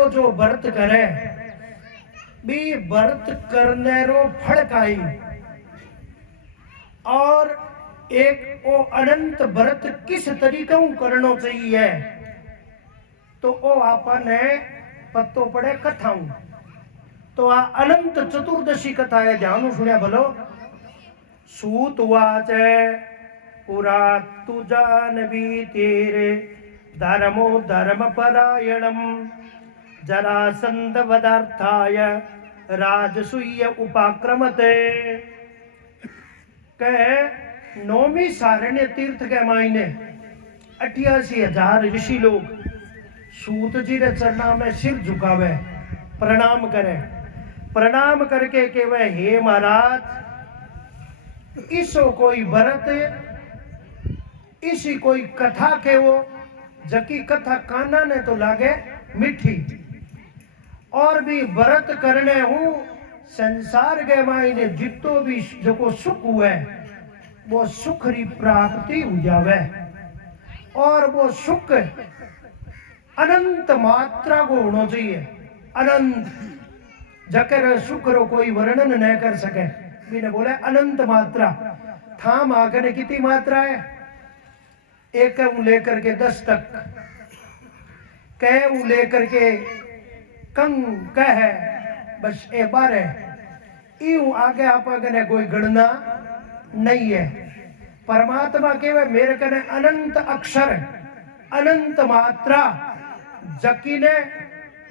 वो जो व्रत करे भी व्रत करने रो फल काई और एक वो अनंत व्रत किस तरीके करना चाहिए तो वो आपने पत्तो पड़े कथाऊं। तो आ अनंत चतुर्दशी कथा है, ध्यान सुनिया भलो। सूत वाचे पुरा तुजान भी तेरे धर्मो धर्म परायणम जरासंध वदार्थाय राजसूय उपाक्रमते। कह नौमी सारण्य तीर्थ के मायने 88,000 ऋषि लोग सूत जी रे चरणा में सिर झुकावे, प्रणाम करे। प्रणाम करके केवे हे महाराज, इसो कोई व्रत इसी कोई कथा के वो जकी कथा काना ने तो लागे मीठी और भी व्रत करने हूं संसार के मायने जितो भी जो सुख हुए वो सुख री प्राप्ति हो जावे और वो सुख अनंत मात्रा को होना चाहिए। अनंत जकर सुख रो कोई वर्णन न कर सके बिने बोले अनंत मात्रा। थाम आकर कितनी मात्रा है, एक लेकर के 10 तक, कह लेकर के कंग कह बस ए 12 यू आगे आप कने कोई गणना नहीं है। परमात्मा केवे मेरे कने अनंत अक्षर अनंत मात्रा जकी ने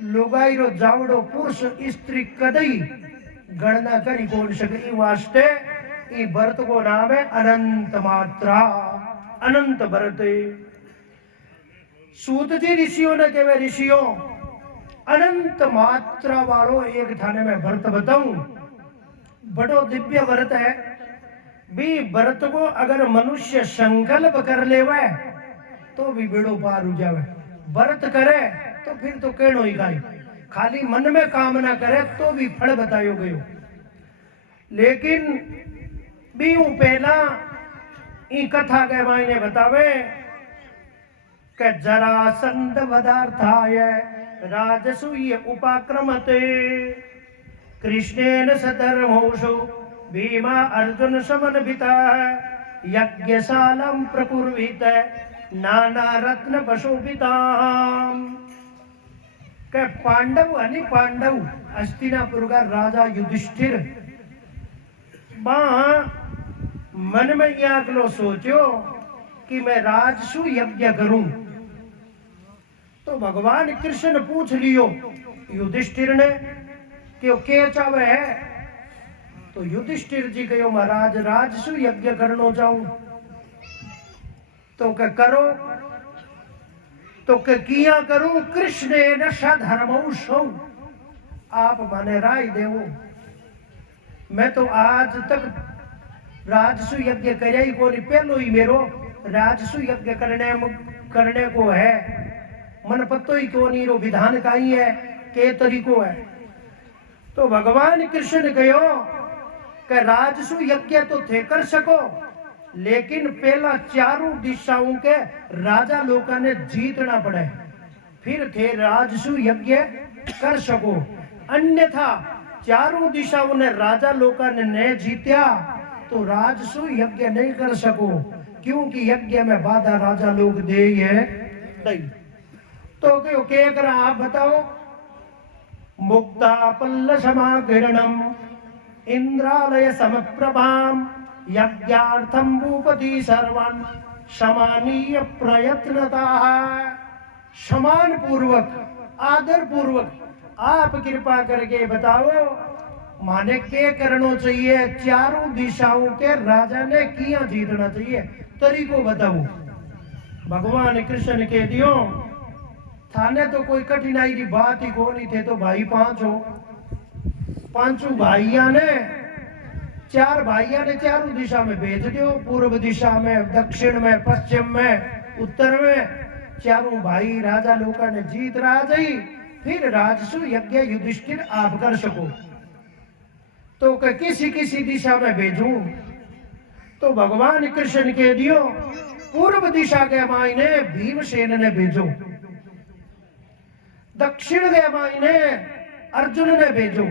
लुगाई रो जावड़ो पुरुष स्त्री कदई गणना करी कौन सके। वास्ते ई व्रत को नाम है अनंत मात्रा, अनंत व्रत। सूत जी ऋषियों ने केवे ऋषियों अनंत मात्रा वालों एक थाने में व्रत बताऊं, बड़ो दिव्य व्रत है। भी व्रत को अगर मनुष्य संकल्प कर लेवे तो भी बेड़ो पार हो जावे। व्रत करे तो फिर तो कहनो ही गाई, खाली मन में कामना करे तो भी फल बतायो गयो। लेकिन भी पहला ई कथा के मायने बतावे कि जरासंध वदार्थाय राजसूय उपाक्रमते कृष्णेन सधर्मोषु भीमा अर्जुन समन्विता यज्ञशालां प्रकुर्वीत नाना रत्न पशुपिताम। के पांडव अनि पांडव हस्तिनापुर का राजा युधिष्ठिर मन में याकलो सोचो कि मैं राजसु यज्ञ करूं। तो भगवान कृष्ण पूछ लियो युधिष्ठिर ने कि के चावे है। तो युधिष्ठिर जी कहो महाराज राजसु यज्ञ करनो चाहूं। तो क्या करो, तो क्या किया करूं। कृष्ण नशा धर्म सौ आप माने राय देवो। मैं तो आज तक राजसु यज्ञ करे ही कोनी, पहलो ही मेरो राजसु यज्ञ करने को है। मन पत्तो ही क्यों नहीं रो विधान का ही है के तरीको है। तो भगवान कृष्ण कहो कि राजसु यज्ञ तो थे कर सको, लेकिन पहला चारों दिशाओं के राजा लोगों ने जीतना पड़े फिर थे राजसु यज्ञ कर सको। अन्यथा चारों दिशाओं ने राजा लोगों ने नहीं जीत्या तो राजसु यज्ञ नहीं कर सको, क्योंकि यज्ञ में बाधा राजा लोग दे है नहीं। तो क्यों क्या करा आप बताओ। मुक्ता पल्ल समाकिरणम इंद्रालय समप्रभाम यज्ञार्थम भूपति सर्वन समानीय प्रयत्नता। समान पूर्वक आदर पूर्वक आप कृपा करके बताओ माने के करना चाहिए। चारों दिशाओं के राजा ने किया जीतना चाहिए, तरीको बताओ। भगवान कृष्ण के दियो थाने तो कोई कठिनाई की बात ही को नहीं थे। तो भाई 5 हो, 5 भाइया ने 4 भाइया ने चारों दिशा में भेज दियो। पूर्व दिशा में, दक्षिण में, पश्चिम में, उत्तर में चारों भाई राजा लोगों ने जीत रहा जाई। फिर राजसु यज्ञ युधिष्ठिर आप कर सको। तो किसी किसी दिशा में भेजूं। तो भगवान कृष्ण के दियो पूर्व दिशा के मायने भीमसेन ने भेजो। दक्षिण के मायने अर्जुन ने भेजो,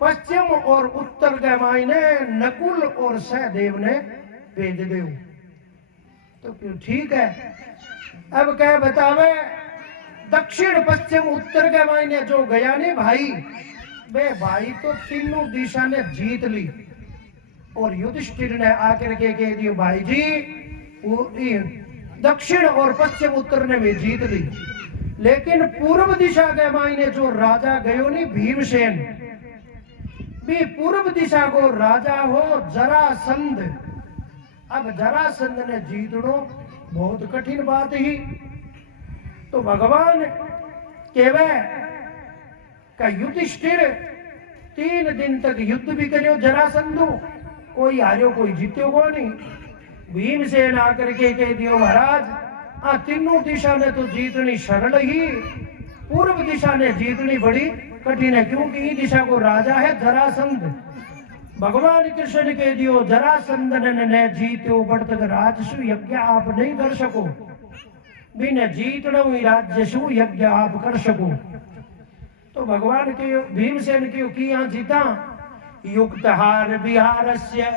पश्चिम और उत्तर के मायने नकुल और सहदेव ने भेज दो। तो क्यों ठीक है। अब क्या बतावे, दक्षिण पश्चिम उत्तर के मायने जो गया नहीं भाई, वे भाई तो तीनों दिशा ने जीत ली। और युधिष्ठिर ने आकर के कह दियो भाई जी, वो दक्षिण और पश्चिम उत्तर ने भी जीत ली, लेकिन पूर्व दिशा के मायने जो राजा गयो नहीं भीमसेन, भी पूर्व दिशा को राजा हो जरासंध। अब जरासंध ने जीतनो बहुत कठिन बात ही। तो भगवान केवे का युधिष्ठिर 3 दिन तक युद्ध भी करियो जरासंधु, कोई हारियो कोई जीत्यो को नहीं। भीमसेन आकर के कह दियो महाराज, तीनों दिशा ने तो जीतनी सरल ही, पूर्व दिशा ने जीतनी बड़ी कठिन है, क्योंकि इस दिशा को राजा है जरासंध। भगवान कृष्ण कह दियो जरासंध ने जीत्यो बड़ तक राजसु यज्ञ आप नहीं कर सको, बिना जीतनो ही राजसु यज्ञ आप कर सको। तो भगवान के भीमसेन की यहाँ जीता, युक्त हार विहारस्य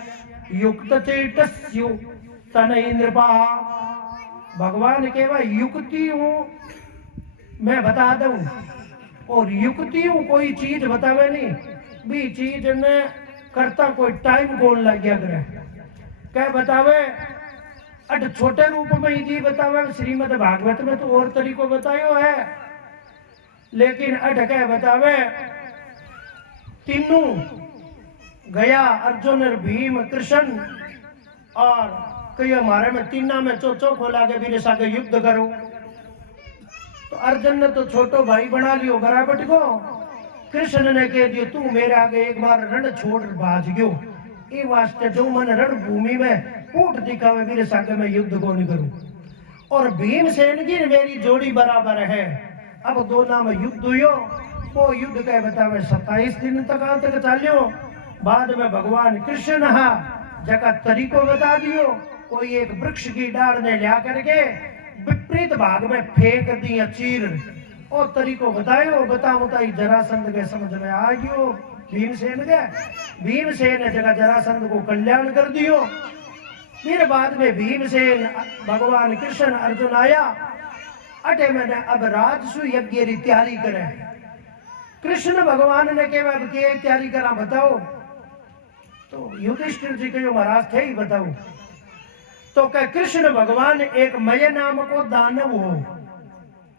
युक्त चेतस्यु तनैन्द्रपा। भगवान के वह युक्ति हूं मैं बता दूं, और युक्ति हूं कोई चीज बतावे नहीं, भी चीज में करता कोई टाइम कौन लग गया करे। क्या बतावे, अट छोटे रूप में ही जी बतावे, श्रीमद् भागवत में तो और तरीको बतायो है, लेकिन अट क्या बतावे, तीनों गया अर्जुन भीम कृष्ण और कई हमारे में तीना में चो खोला के भी सागे युद्ध करो। तो अर्जुन ने तो छोटो भाई बना लियो बराबर को, कृष्ण ने कह दियो तू मेरे आगे एक बार रण छोड़ भाज गयो, ये वास्ते जो मन रण भूमि में ऊंट दिखावे मेरे सागे में युद्ध को नहीं करूं। और भीमसेन की मेरी जोड़ी बराबर है। अब दोनों में युद्ध हुयो, वो युद्ध कह बतावे 27 दिन तक चालियो। बाद में भगवान कृष्ण जगह तरीको बता दियो, कोई एक वृक्ष की डाल ने लिया करके विपरीत भाग में फेंक दिया चीर, और तरीको बतायो, बताई जरासंध के समझ में आ गयो भीमसेन के। भीमसेन जगह जरासंध को कल्याण कर दियो। फिर बाद में भीमसेन भगवान कृष्ण अर्जुन आया, अटे मैंने अब राजसु यज्ञ की तैयारी करे। कृष्ण भगवान ने कहा अब के तैयारी करा बताओ। तो युधिष्ठिर जी के महाराज थे ही बताओ। तो क्या कृष्ण भगवान एक मय नाम को दानव हो,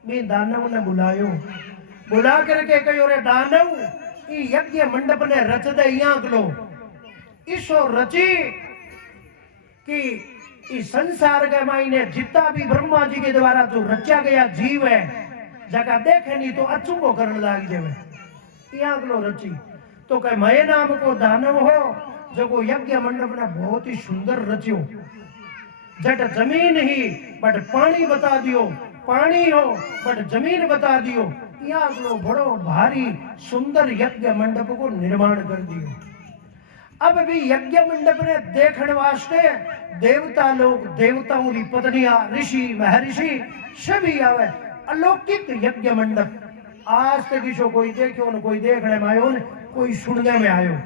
मैं दानव ने बुलायो, बुला करके कहो रे दानव यज्ञ मंडप ने रच दे यहाँ लो, इसो रची कि इस संसार के मायने जितना भी ब्रह्मा जी के द्वारा जो रचा गया जीव है, जगह देखे नहीं तो अचुंबो करने लग जाए, यहाँ लो रची। तो कह मय नाम को दानव हो, जो यज्ञ मंडप ने बहुत ही सुंदर रच्यो, जट जमीन ही बट पानी बता दियो, पानी हो बट जमीन बता दियो, यहाँ लो बड़ो भारी सुंदर यज्ञ मंडप को निर्माण कर दियो। अब भी यज्ञ मंडप ने देखने वास्ते देवता लोग, देवताओं की पत्नियां, ऋषि महर्षि सभी आवे। अलौकिक यज्ञ मंडप आज तक इसो कोई देखो न, कोई देखने में आयो न, कोई सुनने में आयो।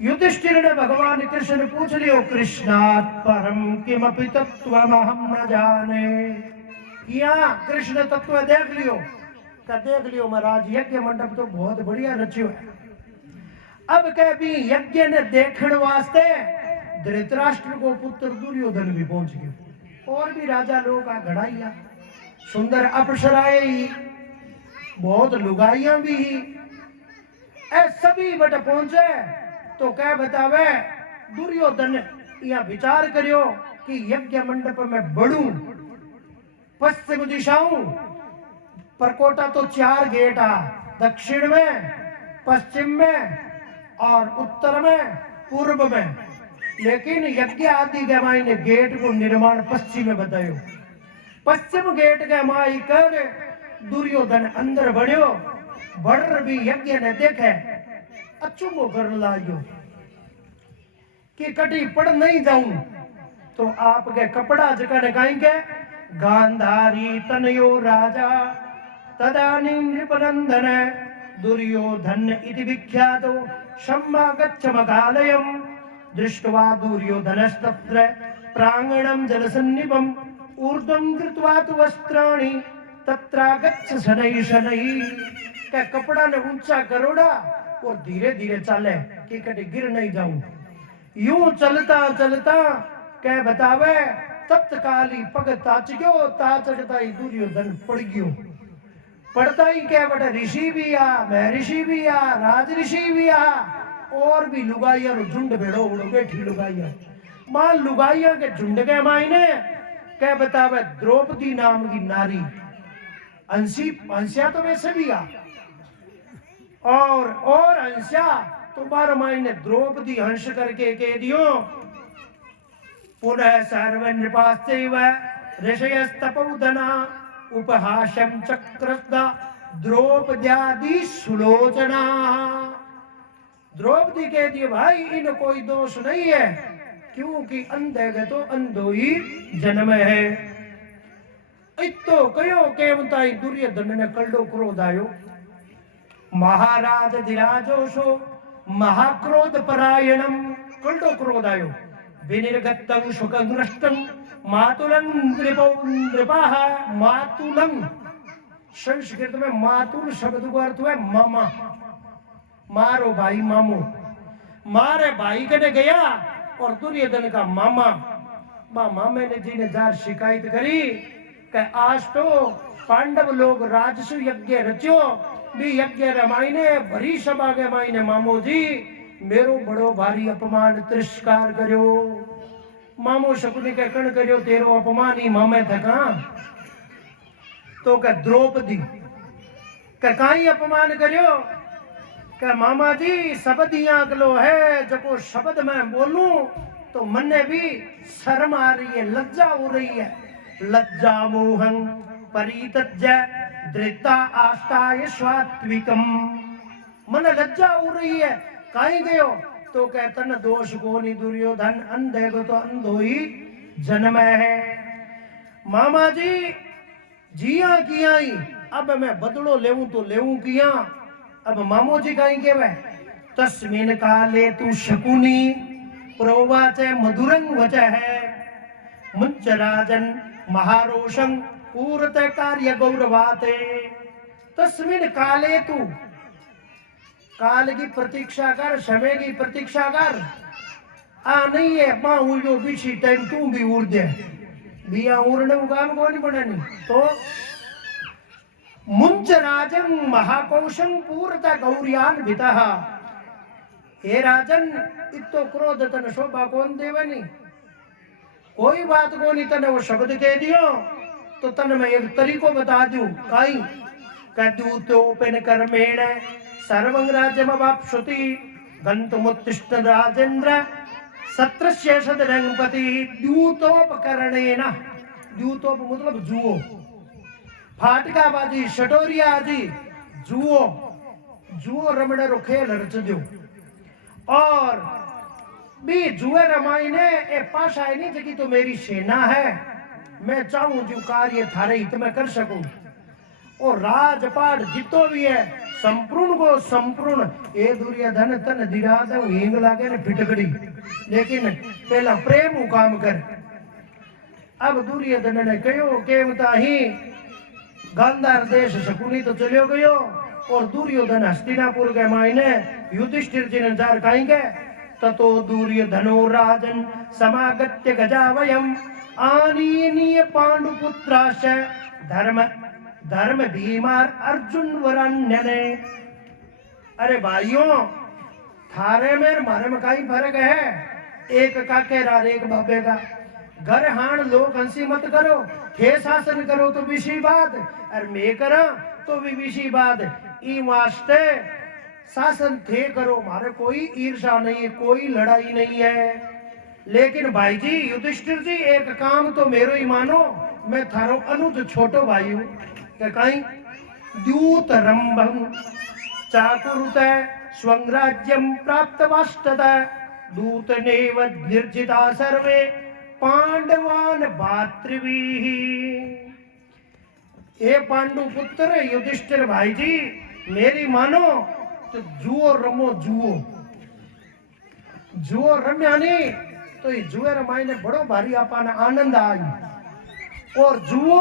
युधिष्ठिर ने भगवान कृष्ण पूछ लियो कृष्णात् परम किमपि तत्त्वमहं न जाने। यहाँ कृष्ण तत्व देख लियो, का देख लियो महाराज यज्ञ मंडप तो बहुत बढ़िया रच्यो है। अब कह भी यज्ञ ने देखने वास्ते धृतराष्ट्र को पुत्र दुर्योधन भी पहुंच गए, और भी राजा लोग आ घड़ाइया, सुंदर अप्सराएं, बहुत लुगाइयां भी सभी बट पहुंचे। तो क्या बतावे दुर्योधन यहाँ विचार करियो कि यज्ञ मंडप में बढ़ू, पश्चिम दिशाओं परकोटा तो 4 गेट आ, दक्षिण में, पश्चिम में और उत्तर में, पूर्व में, लेकिन यज्ञ आदि के मायने गेट को निर्माण पश्चिम में बतायो। पश्चिम गेट के माई कर दुर्योधन अंदर बढ़ियो, बढ़ भी यज्ञ ने देखे अचुंबो कर लायो कि कटी पड़ नहीं जाऊं। तो आपके कपड़ा जगह कहेंगे गांधारी तनयो राजा तदानीं नृपनंदन दुर्योधन इति विख्यातो सम्मागच्छमकालयम् दृष्ट्वा दुर्योधनस्तत्र प्रांगणं जलसन्निभम् ऊर्ध्वं कृत्वा तु वस्त्राणि तत्रागच्छ शनैः शनैः। क्या कपड़ा ने ऊंचा करोड़ा और धीरे धीरे चले कि कभी गिर नहीं जाऊं। यूं चलता चलता कह बतावे तत्काली पग ताच गयो ताचड़ता ही दुर्योधन पड़ गयो। पड़ता ही क्या बटा ऋषि भी आ महर्षि भी आ राज ऋषि भी आ और भी लुगाइया झुंड भेड़ो उड़ो बैठी लुगाइया मां लुगाइया के झुंड के मायने क्या बतावे द्रौपदी नाम की नारी अंशिया तो वैसे भी आ और अंशा तुम्हारा मायने द्रौपदी हंस करके कह दियो पुनः सर्व नृपास्यैव ऋषयस्तपौधना उपहासं चक्रस्दा द्रौपद्यादि सुलोचना। द्रौपदी कह दिए भाई इन कोई दोष नहीं है क्योंकि अंधे के तो अंधो ही जन्म है। इतो कयो केवताई दुर्योधन ने कल्डो क्रोध आयो। महाराज धीराजोशो महाक्रोध परायणम कल्डो क्रोध आयो। विनिर्गतं शुकग्रष्टं मातुलं नृपाः मातुलं संस्कृत में मातुल शब्द का अर्थ है मामा मारो भाई मामू मारे भाई कने गया और दुर्योधन का मामा मामे ने जी ने जार शिकायत करी कि आज तो पांडव लोग राजसु यज्ञ रच्यो भी यज्ञ रमाईने भरी सभा के माईने मामो जी मेरो बड़ो भारी अपमान तिरस्कार करो। मामो शकुनी के कण करो तेरो अपमान ही मामे थका तो क्या द्रौपदी क्या काई अपमान करो क्या मामा जी शब्द ही अगलो है जब शब्द मैं बोलूं तो मन ने भी शर्म आ रही है लज्जा हो रही है। लज्जा मोहं परितज्य धृता आस्ताय स्वात्विकम मन लज्जा हो रही है काई गयो तो कहतन दोष को नहीं दुर्योधन अंधे को तो अंधो ही जन्म है। मामा जी जिया किया ही अब मैं बदलो लेऊं तो लेऊं किया। अब मामो जी कहीं के वह तस्मिन काले तू शकुनी प्रोवाचे मधुरं वच है मुंच राजन महारोषं पूर्त कार्य गौरवाते। तस्मिन काले तू काल की प्रतीक्षा कर समय की प्रतीक्षा कर आ नहीं है मां उड़ो बीसी टाइम तू भी उड़ दे बिया उड़ने काम को नहीं बढ़ानी तो मुंच राजन महाकौशं पूर्ता गौरियान भितः। हे राजन इतो क्रोध तन शोभा कौन देवनी कोई बात को नहीं तने वो शब्द कह दियो तो तन मैं एक तरीको बता दूं काई कदू तो पेन कर्मेण सर्वं राज्यमवाप्स्यति गन्तुमुत्तिष्ठ राजेन्द्र सत्रस्य सदरंपति द्यूतोपकरणेन द्यूतोप मतलब जुओ फाटका बाजी शटोरिया जी जुओ जुओ रमणे रो खेल रच दो और भी जुए रमाई ने ए पाशा नहीं जगी तो मेरी सेना है मैं चाहूं जो कार्य थारे हित में कर सकूं और राजपाट जितो भी है संपूर्ण को संपूर्ण ए दुर्योधन तन दिराज हिंग लागे ने फिटकड़ी लेकिन पहला प्रेम काम कर। अब दुर्योधन ने कहो केवता ही गांधार देश शकुनी तो चलो गयो और दुर्योधन हस्तिनापुर के मायने युधिष्ठिर जी ने जार कहेंगे ततो दुर्योधनो राजन समागत्य गजावयम आनीय पांडुपुत्राश धर्म धर्म भीमार अर्जुन वरण्यने। अरे भाइयों थारे में मारे में कई फर्क है एक का कह एक बाबे का घर हाण लोग हंसी मत करो थे शासन करो तो विषय बात और मैं करा तो भी विषय बात ई वास्ते शासन थे करो मारे कोई ईर्षा नहीं है कोई लड़ाई नहीं है। लेकिन भाई जी युधिष्ठिर जी एक काम तो मेरो ही मानो मैं थारो अनुज छोटो भाई हूं क्या कहीं द्यूत रंभं चाकुरुत स्वंग्राज्यम प्राप्त वास्तत दूतनेव निर्जिता सर्वे पांडवान भातृवीः। ए पांडु पुत्र युधिष्ठिर भाई जी, मेरी मानो तो जुओ रमो जुओ। जुओ रम्या नहीं तो ये जुए रमाई ने बड़ो भारी आपाने आनंद आई। और जुओ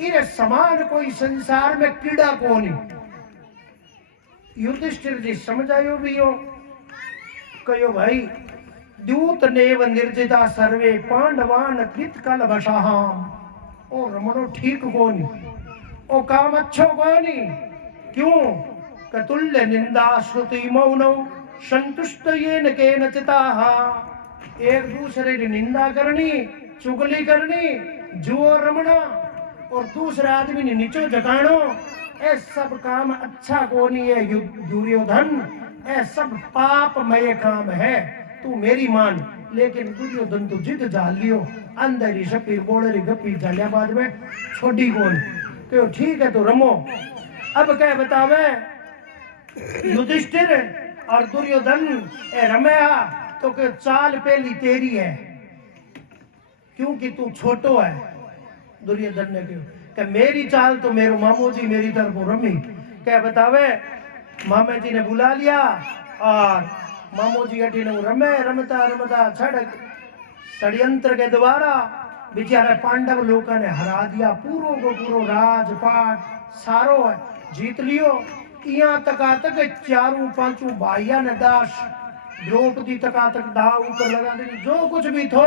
इरे समान कोई संसार में कीड़ा को नहीं। युधिष्ठिर जी समझायो भी हो, कहो भाई दूत नेव निर्जिता सर्वे पांडवान कृत कल बसाहा। ओ रमणो ठीक कोनी, ओ काम अच्छो कोनी। क्यों? कतुल्य निंदा श्रुति मौनो संतुष्ट ये न के नचताहा। एक दूसरे की निंदा करनी, चुगली करनी, जुओ रमना और दूसरे आदमी ने नीचो झकानो, ए सब काम अच्छा कोनी है दुर्योधन। ए सब पापमय काम है, तू मेरी मान। लेकिन दुर्योधन तो जिद जाल लियो, अंदर ही शपीर बोलरी गप्पी जालिया बाद में छोड़ी कौन। तो ठीक है तो रमो। अब क्या बतावे युधिष्ठिर और दुर्योधन ए रमया तो के चाल पहली तेरी है, क्योंकि तू छोटो है। दुर्योधन ने क्यों कि मेरी चाल तो मेरे मामू जी मेरी तरफ रमी। क्या बतावे मामे जी ने बुला लिया और मामू जी अटी ने रमे, रमता रमता छड़क षड्यंत्र के द्वारा बेचारे पांडव लोगों ने हरा दिया। पूरो को पूरो राजपाट सारो जीत लियो। यहाँ तक चारों पांचों भाइया ने दास द्रौपदी तक दाव ऊपर लगा दी। जो कुछ भी थो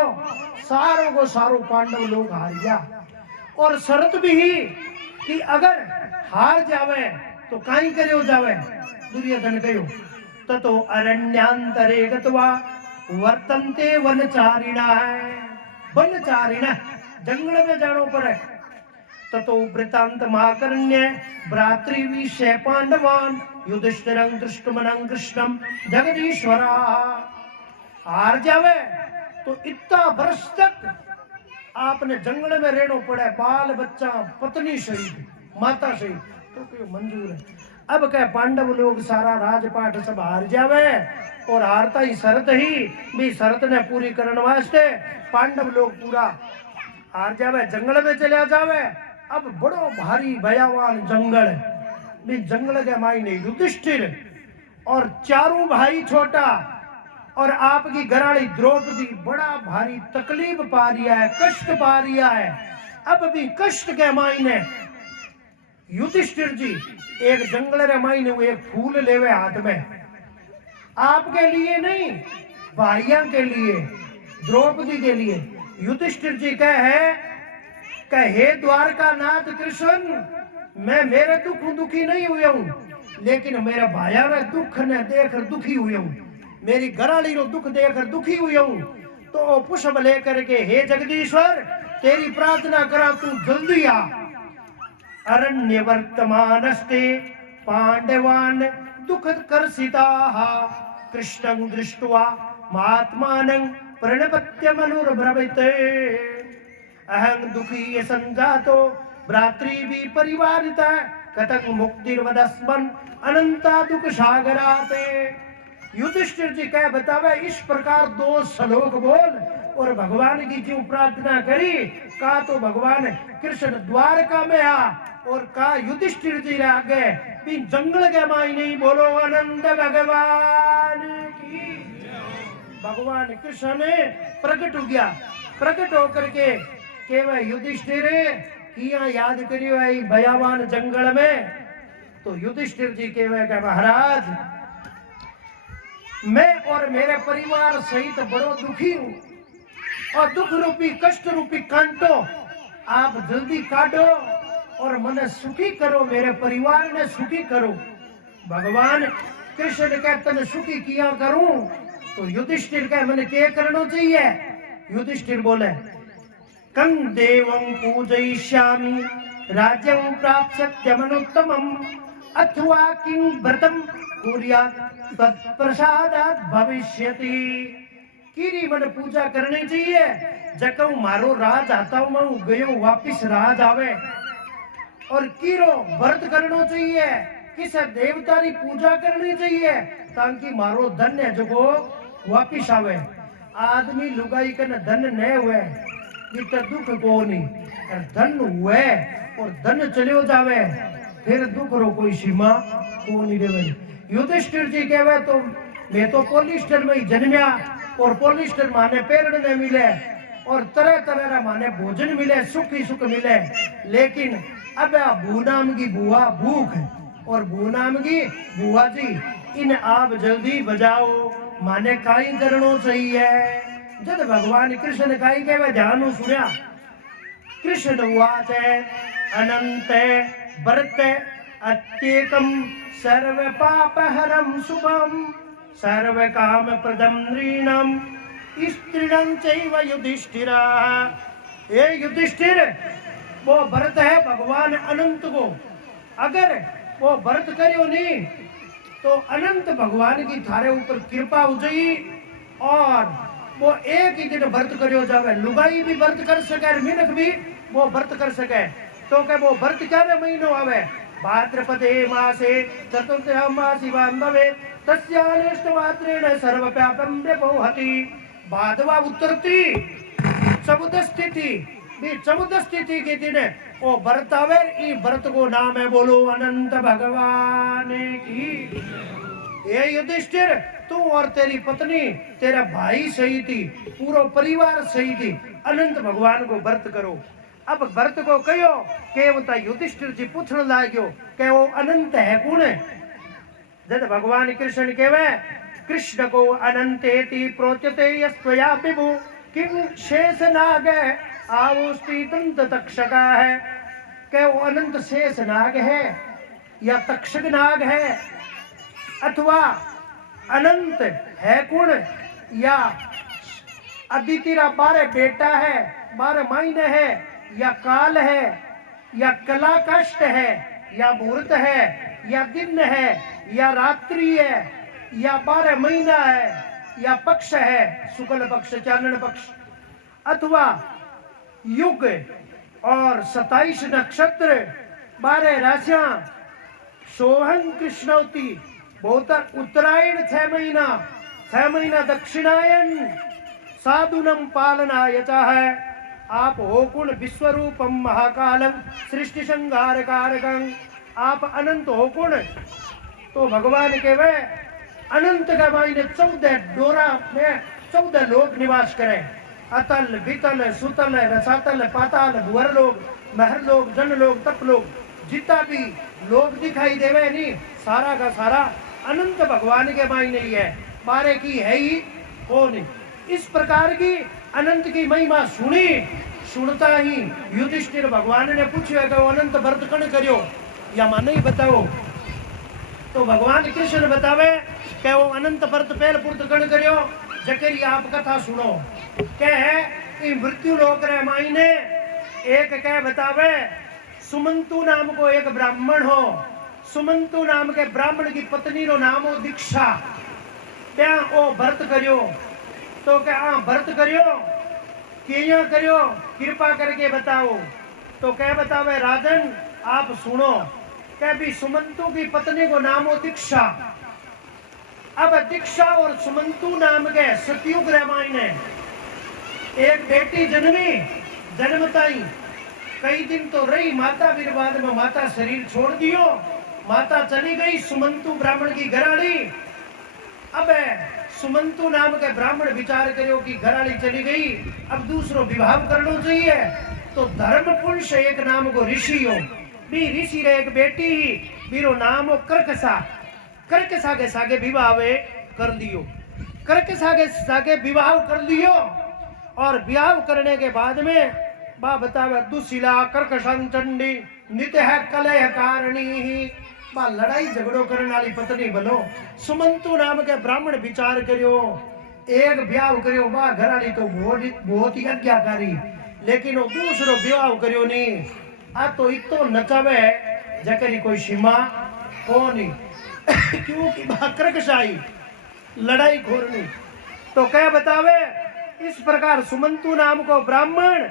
सारों को सारो पांडव लोग हार गया। और शर्त भी ही कि अगर हार जावे तो काई करियो जावे। दुर्योधन कहो ततो अरण्यांतरे गत्वा वर्तन्ते वनचारिणा। वनचारिणा जंगल में जानो पड़े। ततो वृतांत माकर्ण्य भ्रातृविषय पांडवान युधिष्ठिरं दृष्टमनं कृष्णं जगदीश्वरा। हार जावे तो इतना वर्ष तक आपने जंगल में रहना पड़े, बाल बच्चा पत्नी सहित माता सहित, तो क्यों मंजूर है। अब क्या पांडव लोग सारा राजपाट सब हार जावे और हारता ही शरत ही भी शरत ने पूरी करने वास्ते पांडव लोग पूरा हार जावे, जंगल में चले जावे। अब बड़ो भारी भयावान जंगल भी, जंगल के मायने युधिष्ठिर और चारों भाई छोटा और आपकी घराड़ी द्रौपदी बड़ा भारी तकलीफ पा रिया है, कष्ट पा रिया है। अब भी कष्ट के मायने युधिष्ठिर जी एक जंगल रे मायने वो एक फूल लेवे हाथ में, आपके लिए नहीं भाइयों के लिए, द्रौपदी के लिए। युधिष्ठिर जी कहे द्वारका नाथ कृष्ण, मैं मेरे दुख दुखी नहीं हुए हूं, लेकिन मेरे भाइयों ने दुख ने देखकर दुखी हुए हूं, मेरी घराली रो दुख देखकर दुखी हुई हूं। तो पुष्प लेकर के हे जगदीश्वर तेरी प्रार्थना करा, तू जल्दी आ। अरण्य वर्तमानस्ते पांडवान दुख कर्षिताः कृष्णं दृष्ट्वा महात्मानं प्रणपत्य मनुर्ब्रवीते। अहं दुखी संजातो भ्रातृभि परिवारितः कथं मुक्तिर्वदस्मन् अनंता दुख सागराते। युधिष्ठिर जी कह बतावे इस प्रकार दो श्लोक बोल और भगवान की क्यों प्रार्थना करी। कहा तो भगवान कृष्ण द्वारका में आ और कहा युधिष्ठिर जी आगे भी जंगल के माई नहीं बोलो आनंद भगवान की। भगवान कृष्ण ने प्रकट हो गया, प्रकट होकर के केवल युधिष्ठिर किया याद करियो आई भयावान जंगल में। तो युधिष्ठिर जी केवल महाराज मैं और मेरे परिवार सहित बड़ो दुखी हूं और दुख रूपी कष्ट रूपी कांटो आप जल्दी काटो और मने सुखी करो, मेरे परिवार ने सुखी करो। भगवान कृष्ण कहते तने सुखी किया करूं। तो युधिष्ठिर कह मैंने क्या करना चाहिए। युधिष्ठिर बोले कं देवं पूजयिष्यामि राज्यं प्राप्स्यत्यमनुत्तमम् अथवा किं व्रतं कुर्यात् तत्प्रसादात् भविष्यति। कीरी मन पूजा करनी चाहिए, जकऊ मारो राज आता हूं मैं गयो वापिस राज आवे। और कीरो व्रत करना चाहिए, किसे देवता की पूजा करनी चाहिए ताकि मारो धन है जो वापिस आवे। आदमी लुगाई कन धन न हुए तो दुख को नहीं, धन हुए और धन चलियो जावे फिर दुख रो कोई सीमा को नहीं देवे। युधिष्ठिर जी कहवे तो मैं तो पोलिस्टर में ही जन्मिया और पोलिस्टर माने पेरण ने मिले और तरह तरह रा माने भोजन मिले सुख ही सुख मिले, लेकिन अब भू नाम की बुआ भूख और भू नाम की बुआ जी इन आप जल्दी बजाओ माने काई करनो चाहिए। जब भगवान कृष्ण काई कहवे ध्यान सुनिया। कृष्ण उवाच अनंत भरत अत्येकम सर्व पापहरम शुभम सर्व काम प्रदम नृणम स्त्रीणं चैव युधिष्ठिरा। ये युधिष्ठिर वो भरत है भगवान अनंत को, अगर वो भरत करियो नहीं तो अनंत भगवान की थारे ऊपर कृपा हो जाई और वो एक ही दिन व्रत करियो जावे। लुगाई भी व्रत कर सके, मिनक भी वो व्रत कर सके। तो के वो व्रत क्या महीनो आवे भाद्रपदे मासे चतुर्थमासी बांधवे तस्यानिष्टमात्रेण सर्वव्यापं व्यपोहति। भादवा उतरती समुद्र स्थिति भी समुद्र स्थिति के दिन वो व्रत आवे। ई व्रत को नाम है बोलो अनंत भगवान की। ये युधिष्ठिर तू और तेरी पत्नी तेरा भाई सही थी, पूरा परिवार सही थी, अनंत भगवान को व्रत करो। अब व्रत को कहो केवता युधिष्ठिर जी पूछने लाग्यो के वो अनंत है कौन है। जब भगवान कृष्ण कहवे कृष्ण को अनंतेति प्रोच्यते यस्त्वया विभु किं शेष नाग आवोस्ति दंत तक्षका है। क्या वो अनंत शेष नाग है या तक्षक नाग है अथवा अनंत है कौन या अदिति रा 12 बेटा है 12 महीने है या काल है या कला कष्ट है या मुहूर्त है या दिन है या रात्रि है या 12 महीना है या पक्ष है शुक्ल पक्ष चांद्र पक्ष अथवा युग और 27 नक्षत्र 12 राशियां सोहन कृष्णवती बहुत उत्तरायण 6 महीना दक्षिणायन साधुनम पालनाय चाहे। आप हो कुण विश्वरूपम महाकालम सृष्टि संहार कारकं। आप अनंत हो कुण तो भगवान के वे अनंत का मायने 14 डोरा में 14 लोक निवास करें। अतल वितल सुतल रसातल पाताल भुवर लोग महर लोग जन लोग तप लोग जितना भी लोग दिखाई देवे नहीं सारा का सारा अनंत भगवान के मायने ही है, 12 की है ही कौन। इस प्रकार की अनंत की महिमा सुनता ही युधिष्ठिर भगवान ने पूछा कि अनंत व्रत कण करियो या माने ही बताओ। तो भगवान कृष्ण बतावे कि वो अनंत व्रत पहल पुरत कण करियो जकेरी आप कथा सुनो। क्या है मृत्यु लोक रे मायने एक कह बतावे सुमंतु नाम को एक ब्राह्मण हो। सुमंतु नाम के ब्राह्मण की पत्नी रो नाम हो दीक्षा। क्या ओ व्रत करियो तो क्या व्रत करियो किया करियो कृपा करके बताओ। तो क्या बतावे राजन आप सुनो क्या भी सुमंतु की पत्नी को नाम हो दीक्षा। अब दीक्षा और सुमंतु नाम के सतयुग रामायण है। एक बेटी जन्मी जन्मताई कई दिन तो रही माता, फिर बाद में माता शरीर छोड़ दियो, माता चली गई सुमंतु ब्राह्मण की घराड़ी। अब सुमंतु नाम के ब्राह्मण विचार करो कि घराड़ी चली गई अब दूसरो विवाह करना चाहिए। तो धर्म पुरुष एक नाम को ऋषि हो भी ऋषि रे एक बेटी ही बीरो नाम हो कर्कसा। कर्कसा के सागे विवाह कर दियो, कर्कसा के सागे विवाह कर दियो और विवाह करने के बाद में बा बतावे दुशिला कर्कशं चंडी नित्य है कलह कारणी ही बा लड़ाई झगड़ो करने वाली पत्नी बनो। सुमंतु नाम के ब्राह्मण विचार करियो एक ब्याह करियो बा घराड़ी तो बहुत ही आज्ञाकारी, लेकिन वो दूसरो विवाह करियो नहीं आ तो इतो नचावे जकरी कोई सीमा कोनी क्योंकि बा कर्कशाई लड़ाई घोरनी। तो क्या बतावे इस प्रकार सुमंतु नाम को ब्राह्मण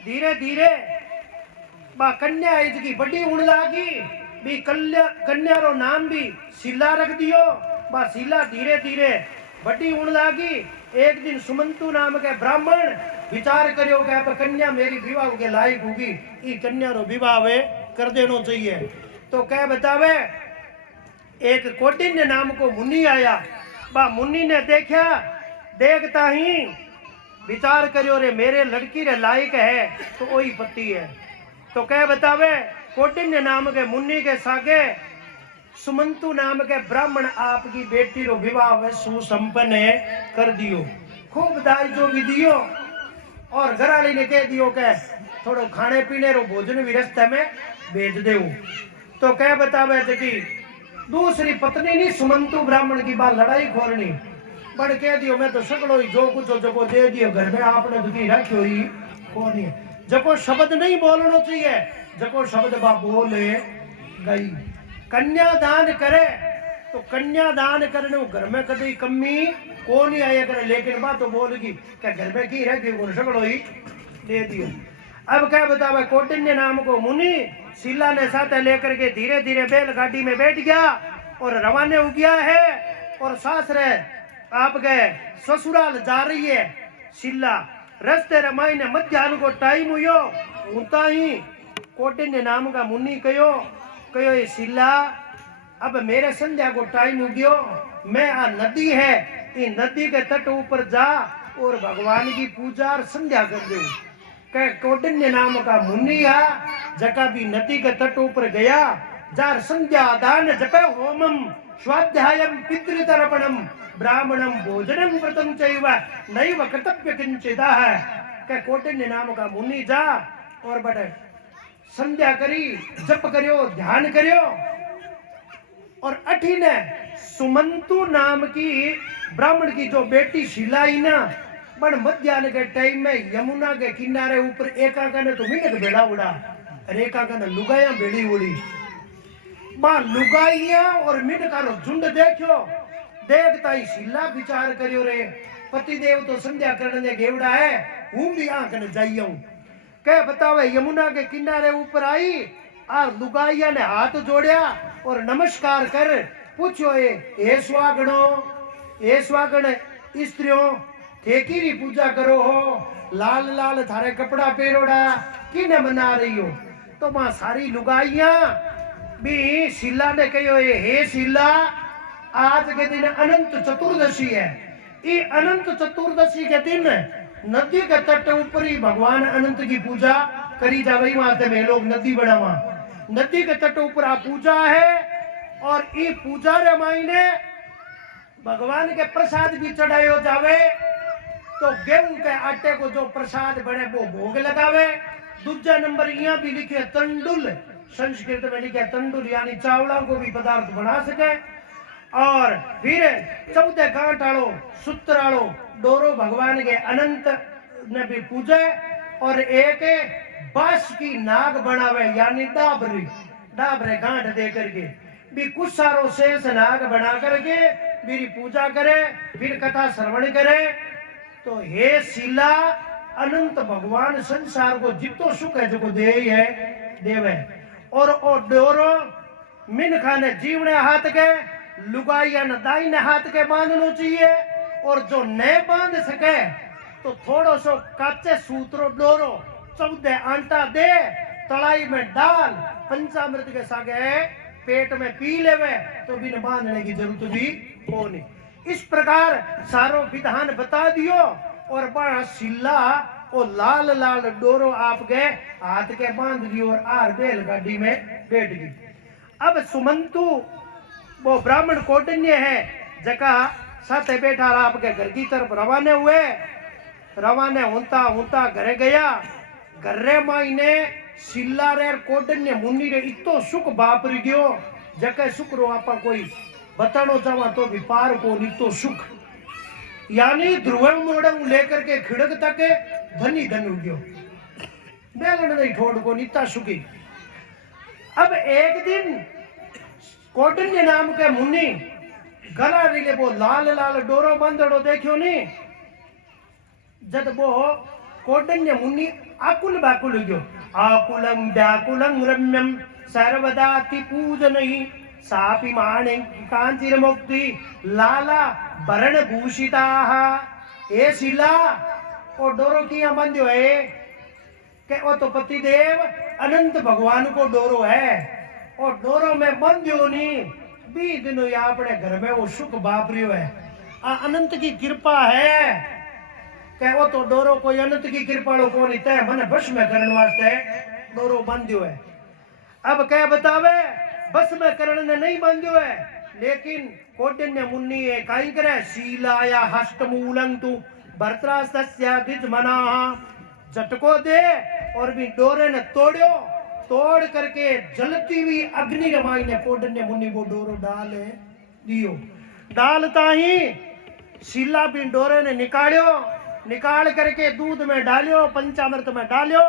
धीरे धीरे बा कन्या इसकी बड़ी उड़ लागी भी कन्या रो नाम भी शिला रख दियो। बा शिला धीरे धीरे बड़ी उड़ लागी। एक दिन सुमंतु नाम के ब्राह्मण विचार करियो कि आप कन्या मेरी विवाह के लायक होगी, ई कन्या रो विवाह वे कर देना चाहिए। तो क्या बतावे, एक कौटिन्य नाम को मुनि आया, बा मुनि ने देखा, देखता ही विचार करियो रे मेरे लड़की रे लायक है तो वही पति है। तो क्या बतावे, कौटिन्य नाम के मुनि के सागे सुमंतु नाम के ब्राह्मण आपकी बेटी रो विवाह सुसंपन्न कर दियो, खूब दाज जो भी दियो, और घराली ने कह दियो के थोड़ो खाने पीने रो भोजन भी रास्ते में भेज दे। तो क्या बतावे कि दूसरी पत्नी नहीं सुमंतु ब्राह्मण की बात लड़ाई खोलनी, बड़ कह दियो मैं तो सकलो ही जो कुछ जको दे दियो घर में आपने दुखी रखियो ही कौन है। जको शब्द नहीं बोलना चाहिए, जको शब्द बा बोले गई। कन्यादान करे तो कन्यादान करने घर में कभी कमी को नहीं आया करे, लेकिन बात तो बोलेगी क्या घर में की रह गई सकलो ही दे दियो। अब क्या बतावे, कौटिन्य नाम को मुनि शीला ने साथ लेकर के धीरे धीरे बैलगाड़ी में बैठ गया और रवाने हो गया है, और सासरे आपके ससुराल जा रही है शीला। रस्ते रमाई ने मध्याह्न को टाइम हुयो, उता ही कौटिन्य नाम का मुनि कहो कहो ये शीला अब मेरे संध्या को टाइम हो गयो, मैं आ नदी है इन नदी के तट ऊपर जा और भगवान की पूजा और संध्या कर दे। कौटिन्य नाम का मुनि आ जका भी नदी के तट ऊपर गया, जार संध्या दान जपे होमम स्वाध्यायम पितृतर्पणम ब्राह्मणम भोजनम व्रतम चैव नैव कर्तव्य किंचिदा है। क्या कौटिन्य नाम का मुनि जा और बड़े संध्या करी, जप करियो, ध्यान करियो, और अठी ने सुमंतु नाम की ब्राह्मण की जो बेटी शीलाई ना, बड़ मध्याह्न के टाइम में यमुना के किनारे ऊपर एका कने तो मिनक बेड़ा उड़ा और एका कने लुगाया बेड़ी उड़ी। मां लुगाइया और मिनका रो झुंड देखियो, देखता ही शीला विचार करियो रे पति देव तो संध्या करने गेवड़ा है, हूं भी आंख न जाइयो। क्या बतावे, यमुना के किनारे ऊपर आई और लुगाइया ने हाथ जोड़या और नमस्कार कर पूछो हे स्वागणो, हे स्वागण स्त्रियों ठेकीरी पूजा करो हो, लाल लाल थारे कपड़ा पहरोड़ा किने मना रही हो। तो मां सारी लुगाइया भी शीला ने कहो हे शीला आज के दिन अनंत चतुर्दशी है, ये अनंत चतुर्दशी के दिन नदी के तट ऊपर ही भगवान अनंत की पूजा करी जावे। वहां में लोग नदी बनावा, नदी के तट ऊपर आ पूजा है, और ये पूजा रे मायने भगवान के प्रसाद भी चढ़ायो जावे। तो गेहूं के आटे को जो प्रसाद बने वो भोग लगावे। दूसरा नंबर यहाँ भी लिखे तंडुल, संस्कृत में लिखे तंडुल यानी चावलों को भी पदार्थ बना सके। और फिर 14 गांठ आलो सूत्र आलो डोरो भगवान के अनंत ने भी पूजे, और एक बांस की नाग बनावे यानी डाबरी, डाबरे गांठ दे करके भी कुछ सारो शेष नाग बना करके मेरी पूजा करे, फिर कथा श्रवण करे। तो हे शीला अनंत भगवान संसार को जितो सुख है जो दे है देवे, और ओ डोरो मिनखा ने जीवने हाथ के लुगाइया न दाहिने हाथ के बांधना चाहिए, और जो न बांध सके तो थोड़ो सो काचे सूत्रो डोरो 14 आंटा दे तलाई में डाल पंचामृत के सागे पेट में पी लेवे तो बिन बांधने की जरूरत भी हो नहीं। इस प्रकार सारो विधान बता दियो, और बड़ा शीला और लाल लाल डोरो आपके हाथ के बांध दियो और आर बैलगाड़ी में बैठ गई। अब सुमंतु वो ब्राह्मण कौटिन्य है जका साथे बैठा आपके घर की तरफ रवाने हुए। रवाने होता होता घरे गया, घरे माईने शीला रे कौटिन्य मुनि रे इतो सुख बापरी गयो जके सुख रो आपा कोई बतानो चाहवा तो भी पार को नितो सुख, यानी ध्रुव मोड़ लेकर के खिड़क तक धनी धन हो गयो, बेलन नहीं ठोड़ को निता सुखी। अब एक दिन कौटिन्य नाम के मुनि गला रीले वो लाल लाल डोरो बंदड़ो देखियो नहीं, जब वो कौटिन्य मुनि आकुल बाकुल हो गयो। आकुलम व्याकुलम रम्यम सर्वदाति पूजनहि सापि माणे कांचिर मुक्ति लाला वरण भूषिता। ए शीला और डोरो किया बंध्यो है के वो तो पतिदेव अनंत भगवान को डोरो है और डोरो में बंध्यो नहीं 20 दिनों या अपने घर में वो सुख बापरियो है आ अनंत की कृपा है के वो तो डोरो कोई अनंत की कृपालो को नहीं तय मने बस में करने वास्ते डोरो बंध्यो है। अब क्या बतावे बस में करण ने नहीं बांध्यो है लेकिन कौंडिन्य मुनि है काई करे शीलाया हस्तमूलं तु भर्त्रास्तस्या द्विजमनाः झटको दे और भी डोरे ने तोड़ो तोड़ करके जलती हुई अग्नि रमाई ने कौंडिन्य मुनि वो डोरो डाले दियो डालता ही शीला भी डोरे ने निकाल करके दूध में डालियो पंचामृत में डालियो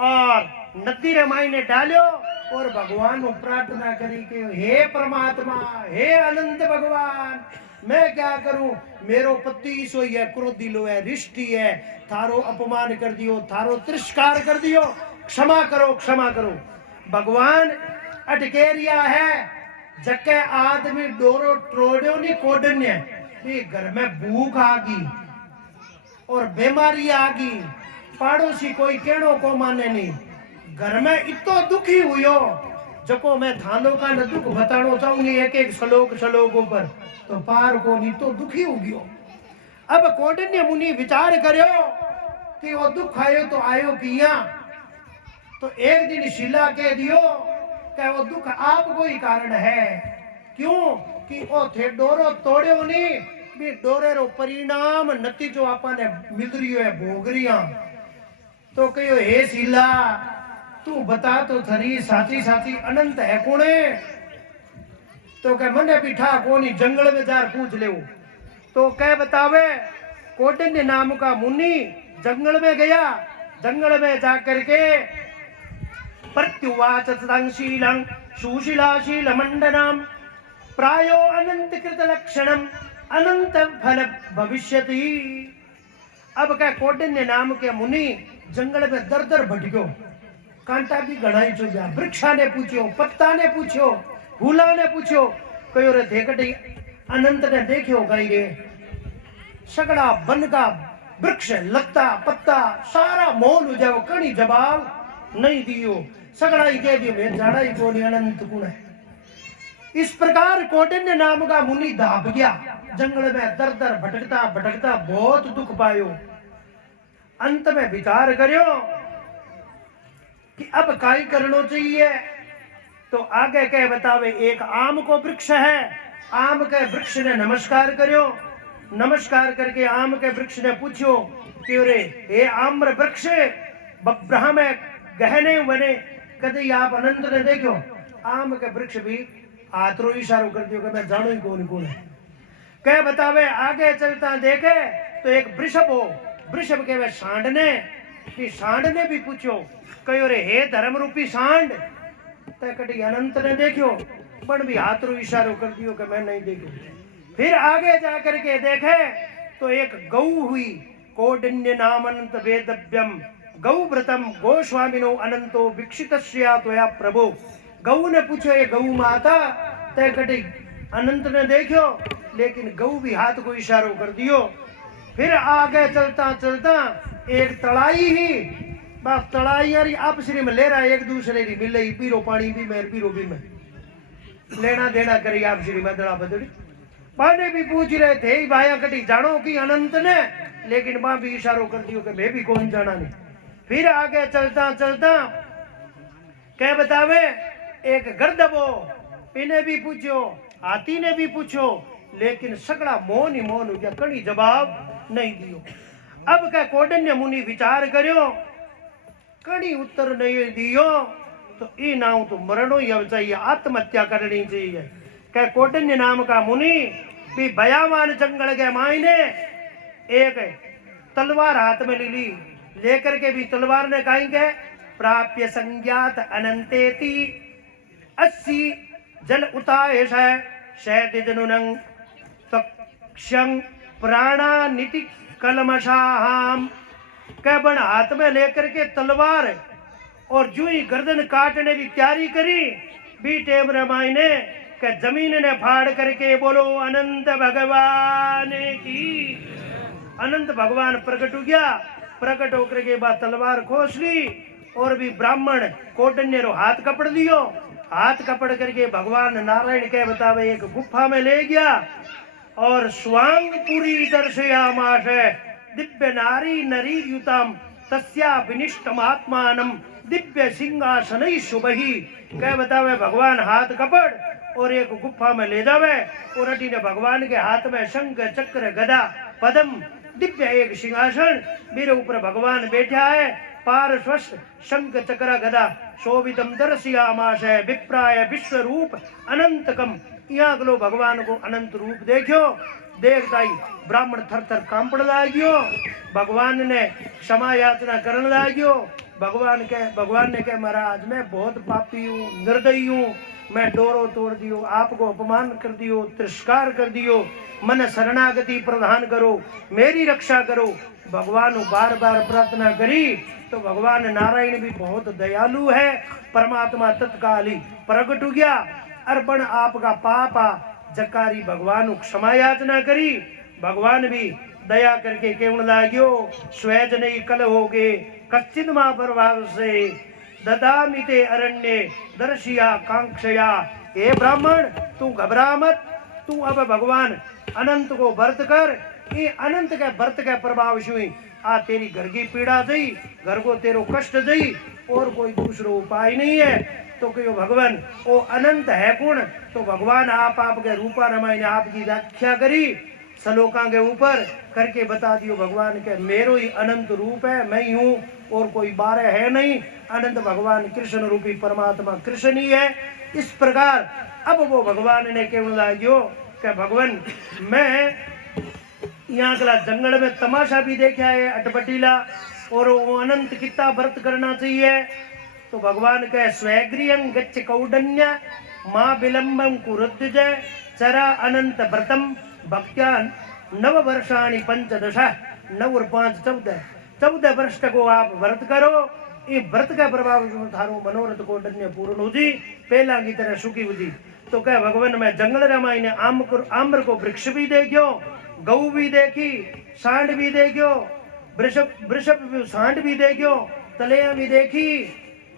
और नदी रमाई ने डालियो और भगवान को प्रार्थना करी कि हे परमात्मा हे अनंत भगवान मैं क्या करूं मेरो पति सो ये क्रोधी लो है रिष्टि है थारो अपमान कर दियो थारो तिरस्कार कर दियो क्षमा करो भगवान अटकेरिया है जके आदमी डोरो ट्रोड्यो नी कोडन्य भी घर में भूख आ गई और बीमारी आ गई पड़ोसी कोई केड़ो को माने नहीं घर में इतो दुखी हुयो जको मैं थानो का न दुख बतानो चाहूंगी एक श्लोक ऊपर तो पार को नहीं तो दुखी हो गयो। अब कौंडिन्य मुनि विचार करो कि वो दुख आयो तो आयो किया तो एक दिन शिला के दियो कि वो दुख आपको ही कारण है क्यों कि वो थे डोरो तोड़ो नहीं भी डोरे रो परिणाम नतीजो आपने मिल रही है भोग रिया तो कहो हे शिला तू बता तो थरी साची अनंत है कोने तो कह मने बिठा कोनी जंगल में जार पूछ ले तो कह बतावे कौंडिन्य नाम का मुनि जंगल में गया जंगल में जाकर के प्रत्युवाच शीलं सुशीलाशील मंडनम प्रायो अनंत कृत लक्षणम अनंत फल भविष्यति। अब क्या कौंडिन्य नाम के मुनि जंगल में दर भटक्यो कांटा भी गणाई चो जा वृक्षा ने पूछ्यो पत्ता ने पूछ्यो फूला ने पूछ्यो कयो रे देखटी अनंत ने देखियो गई रे सगड़ा बन का वृक्ष लत्ता पत्ता सारा मोल हो जाओ कड़ी जवाब नहीं दियो सगड़ा ही कह दियो मैं जाड़ा ही कोनी अनंत गुण है। इस प्रकार कौंडिन्य नाम का मुनि दाब गया जंगल में दर भटकता बहुत दुख पायो अंत में विचार करियो कि अब काई करना चाहिए तो आगे कह बतावे एक आम को वृक्ष है आम के वृक्ष ने नमस्कार करियो नमस्कार करके आम के वृक्ष ने पूछो कि रे हे आम्र वृक्ष ब्रह्म में गहने वने कभी आप अनंत ने देखो आम के वृक्ष भी हाथरो इशारो कर दियो कि मैं जानू ही कौन है कह बतावे आगे चलता देखे तो एक वृषभ के वे सांड ने भी पूछो कहो रे हे धर्म रूपी सांड ते कटी अनंत ने देखियो पण भी हाथ रो इशारो कर दियो कि मैं नहीं देखो। फिर आगे जाकर के देखे तो एक गौ हुई कौंडिन्य नाम अनंत वेदव्यम गौ व्रतम गोस्वामिनो अनंतो विक्षितस्या त्वया प्रभु गौ ने पूछो ये गौ माता ते कटी अनंत ने देखियो लेकिन गौ भी हाथ को इशारो कर दियो। फिर आगे चलता एक तड़ाई ही बस तड़ाई यारी आप श्री में ले रहा एक दूसरे की मिले पीरो पानी भी मैं पीरो भी मैं लेना देना करी आप श्री में दड़ा बदड़ी पाने भी पूछ रहे थे भाया कटी जानो की अनंत ने लेकिन मां भी इशारो कर दियो कि मैं भी कौन जाना नहीं। फिर आगे चलता क्या बतावे एक गर्दबो इन्हें भी पूछो हाथी ने भी पूछो लेकिन सगड़ा मौन ही मौन हो गया कड़ी जवाब नहीं दियो। अब क्या कौंडिन्य मुनि विचार करियो कड़ी उत्तर नहीं दियो तो ई नाम तो मरणो ही अब चाहिए आत्महत्या करनी चाहिए। क्या कौंडिन्य नाम का मुनि भी भयावान जंगल के मायने एक तलवार हाथ में ली लेकर के भी तलवार ने कहेंगे प्राप्य संज्ञात अनंतेति 80 जल उताय शहद जनुनं तक्षं प्राणा नीति कलमशाहाम कैबन हाथ में लेकर के तलवार और जू ही गर्दन काटने की तैयारी करी भी टेम रमाई ने कि जमीन ने फाड़ करके बोलो अनंत भगवान की। अनंत भगवान प्रकट हो गया। प्रकट होकर के बाद तलवार खोस ली और भी ब्राह्मण कोटन्य रो हाथ कपड़ दियो। हाथ कपड़ करके भगवान नारायण के बतावे एक गुफा में ले गया और स्वांगपुरी दर्शयामास दिव्य नारी नरी युतम तस्या विनिष्टमात्मानम दिव्य सिंहासन शुभही कह बतावे भगवान हाथ कपड़ और एक गुफा में ले जावे और अटी ने भगवान के हाथ में शंख चक्र गदा पद्म दिव्य एक सिंहासन मेरे ऊपर भगवान बैठा है। पार्श्वस्थ शंख चक्र गदा शोभितम दर्शयामास विप्राय विश्व रूप अनंतकम। यहाँ गलो भगवान को अनंत रूप देखो। देखता ही ब्राह्मण थर थर कांपड़ लाग्यो। भगवान ने क्षमा याचना करने लाग्यो। भगवान ने कहा महाराज मैं बहुत पापी हूँ निर्दयी हूँ। मैं डोरो तोड़ दियो आपको अपमान कर दियो तिरस्कार कर दियो मन शरणागति प्रदान करो मेरी रक्षा करो। भगवान बार बार प्रार्थना करी तो भगवान नारायण भी बहुत दयालु है। परमात्मा तत्काल ही प्रकट हो गया। अर्पण आपका पापा जकारी भगवान क्षमा याचना करी। भगवान भी दया करके केवल लाग्यो स्वेज नहीं कल हो गए कच्चित मां प्रभाव से ददामिते अरण्य दर्शिया कांक्षया। हे ब्राह्मण तू घबरा मत। तू अब भगवान अनंत को व्रत कर। ये अनंत के व्रत के प्रभाव से आ तेरी घर की पीड़ा जई घर को तेरो कष्ट जई और कोई दूसरो उपाय नहीं है। तो क्यों भगवान वो अनंत है कौन। तो भगवान आपके रूपा रमाई ने आपकी व्याख्या करी श्लोका के ऊपर करके बता दियो। भगवान के मेरो ही अनंत रूप है मैं ही हूँ और कोई बारह है नहीं। अनंत भगवान कृष्ण रूपी परमात्मा कृष्ण ही है। इस प्रकार अब वो भगवान ने केवल लाग्यो कि भगवान मैं यहाँ गला जंगल में तमाशा भी देखा है अटपटीला और वो अनंत कितना व्रत करना चाहिए। तो भगवान के स्वैग्रियं गच्छ कौडन्य माँ विलंबम कुरुद्ध चरा अनंत व्रतम भक्त्या नव वर्षाणी पंचदश 9 और 5 14 वर्ष तक आप व्रत करो। ये व्रत का प्रभाव थारो मनोरथ को डन्य पूर्ण हो जी पहला की तरह सुखी हो जी। तो कह भगवान में जंगल रामाई ने आम्र को वृक्ष भी देखियो गऊ भी देखी सांड भी देखियो वृषभ सांड भी देखियो तलेया भी देखी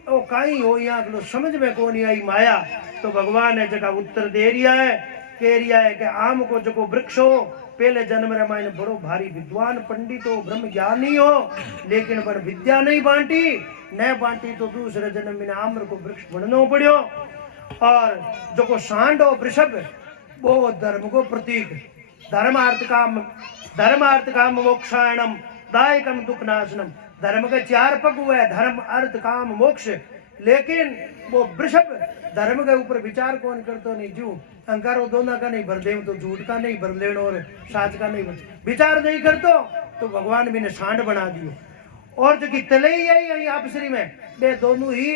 ओ काई हो यहाँ समझ में कौन आई माया। तो भगवान ने जगह उत्तर दे रिया है कह रिया है कि आम को जो वृक्ष हो पहले जन्म रे मायने बड़ो भारी विद्वान पंडित हो ब्रह्म ज्ञानी हो लेकिन पर विद्या नहीं बांटी न बांटी तो दूसरे जन्म में आम्र को वृक्ष बनना पड़ो। और जो को सांड हो वृषभ वो धर्म को प्रतीक धर्मार्थ काम मोक्षायणम दायकम दुख नाशनम। धर्म के 4 पग हुए धर्म अर्थ काम मोक्ष। लेकिन वो वृषभ धर्म के ऊपर विचार कौन करतो नहीं जू अंकारो दोनों का नहीं भर दे तो झूठ का नहीं भर लेना और साच का नहीं विचार नहीं करतो। तो भगवान भी ने सांड बना दियो। और जो कि तले ही आई आप श्री में बे दोनों ही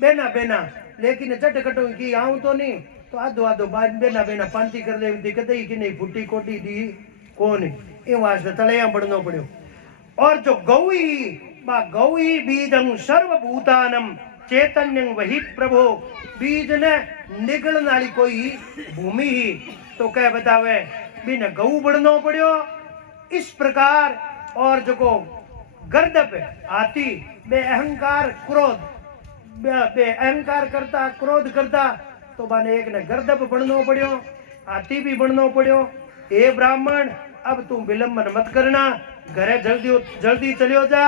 बेना बेना लेकिन चट कटो की आऊं तो नहीं तो आधो आधो बाद बेना बेना पांती कर दे दिक्कत ही कि नहीं फुटी कोटी दी कौन ये वास्ते तले बढ़ना पड़ो। और जो गौई बीजं सर्वभूतानम चैतन्यं वही प्रभो बीज ने निकलने वाली कोई भूमि ही। तो कह बतावे बिन गऊ बढ़ना पड़ो इस प्रकार। और जो को गर्दप हाथी बे अहंकार क्रोध बे अहंकार करता क्रोध करता तो बाने एक ने गर्दप बढ़ना पड़ो हाथी भी बढ़ना पड़ो। हे ब्राह्मण अब तू विलंब मत करना घरे जल्दी चलियो जा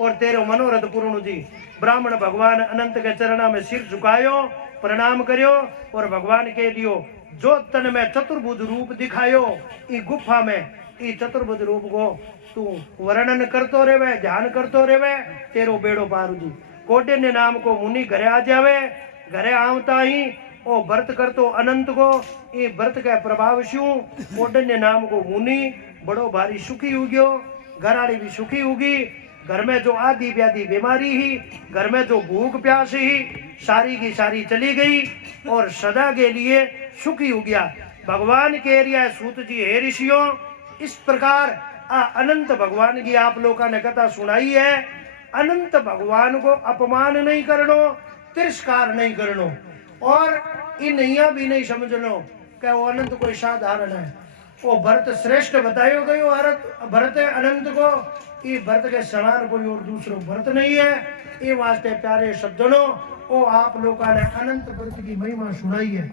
और तेरे मनोरथ पूर्ण जी। ब्राह्मण भगवान अनंत के चरणा में सिर झुकायो प्रणाम करियो और भगवान के दियो जो तन में चतुर्भुज रूप दिखायो ई गुफा में ई चतुर्भुज रूप को तू वर्णन करतो रेवे ध्यान करतो रेवे तेरो बेड़ो पार जी। कोटिन्य नाम को मुनि घरे आ जावे घरे आवता ही ओ व्रत करतो अनंत को ये व्रत के प्रभाव शू कोटिन्य नाम को मुनि बड़ो भारी सुखी उग्यो घराड़ी भी सुखी उगी। घर में जो आदि व्याधि बीमारी ही घर में जो भूख प्यास ही सारी की सारी चली गई और सदा के लिए सुखी हो गया। भगवान कह रिया सूत जी हे ऋषियों इस प्रकार अनंत भगवान की आप लोगों ने कथा सुनाई है। अनंत भगवान को अपमान नहीं करनो तिरस्कार नहीं करनो और इन नैया भी नहीं समझनो कि वो अनंत कोई साधारण है। वो भरत श्रेष्ठ बतायो गयो भरत है अनंत को, ये भरत के समान कोई और दूसरो भरत नहीं है। ये वास्ते प्यारे शब्दों वो आप लोगों ने अनंत भरत की महिमा सुनाई है।